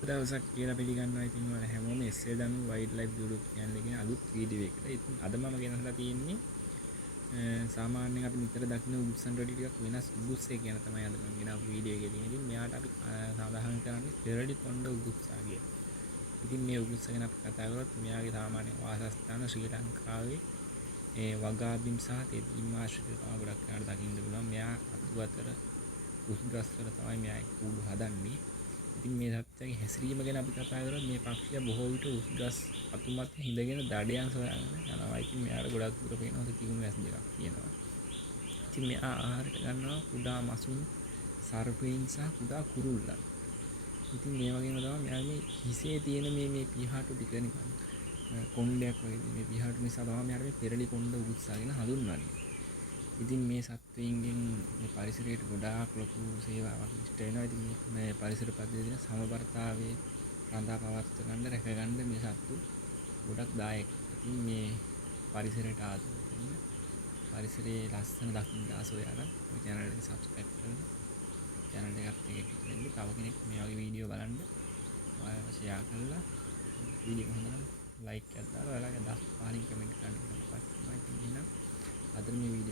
දවසක් කියලා පිළිගන්නවා. ඉතින් ඔයාලා හැමෝම SLW wild life YouTube channel එකේ අලුත් වීඩියෝ එකකට. ඉතින් අද මම ගෙනහලා තියෙන්නේ සාමාන්‍යයෙන් අපි නිතර දකින උගුස්සන් වලට ටිකක් වෙනස් උගුස්සේ කියන තමයි අද මම ගෙනාවු වීඩියෝ එකේ තියෙන්නේ. ඉතින් මෙයාට අපි සඳහන් කරන්නේ පෙරළි කොණ්ඩ උගුස්සා කියලා. ඉතින් මේ උගුස්ස ගැන අපි කතා කරොත් මෙයාගේ සාමාන්‍ය වාසස්ථාන ශ්‍රී ලංකාවේ වගාබිම් සහ තෙත්බිම් ආශ්‍රිතව තමයි ගොඩක් වෙලාවට දකින්න පුළුවන්. මෙයා අතු අතර උස්ගස් වල තමයි මෙයා කූඩු හදන්නේ. ඉතින් මේ සත්ත්වයාගේ හැසිරීම ගැන අපි කතා කරොත් මේ පක්ෂියා බොහෝ විට උස්ගස් අතු මත හිඳගෙන දඩයන් සොයාගෙන යනවා. ඉතින් මෙයාට ගොඩක් දුර පේනවා තියුණු ඇස් දෙකක් තියෙනවා. ඉතින් මෙයා ආහාරයට ගන්නවා කුඩා මසුන්, සර්පයින් සහ කුඩා කුරුල්ලන්. ඉතින් මේ වගේම තමයි මෙයාගේ හිසේ තියෙන මේ පිහාටු ටික නිකන් කොණ්ඩයක් වගේ මේ පිහාටු නිසා තමයි මෙයාට මේ පෙරළි කොණ්ඩ උගුස්සාගෙන හඳුන්වන්නේ. ඉතින් මේ සත්වයින්ගෙන් මේ පරිසරයට ගොඩාක් ලොකු සේවාවක් ඉෂ්ට වෙනවා. ඉතින් මේ පරිසර පද්ධතියේ තියෙන සමබරතාවය රඳා පවත්වා ගන්න රැක ගන්න මේ සත්තු ගොඩක් දායක. ඉතින් මේ පරිසරයට ආදරය කරන පරිසරයේ ලස්සන දකින්න ආසොයාලා මේ channel එක subscribe කරලා channel එකත් එක්ක එකතු වෙන්න. තව කෙනෙක් මේ වගේ වීඩියෝ බලන්න ඔයාලා share කරලා වීඩියෝ එක හොඳ නම් like එකක් දාලා ඔයාලගේ අදහස් පහලින් කමෙන්ට් කරන්න. ඉතින් එහෙනම් අද මේ වීඩියෝ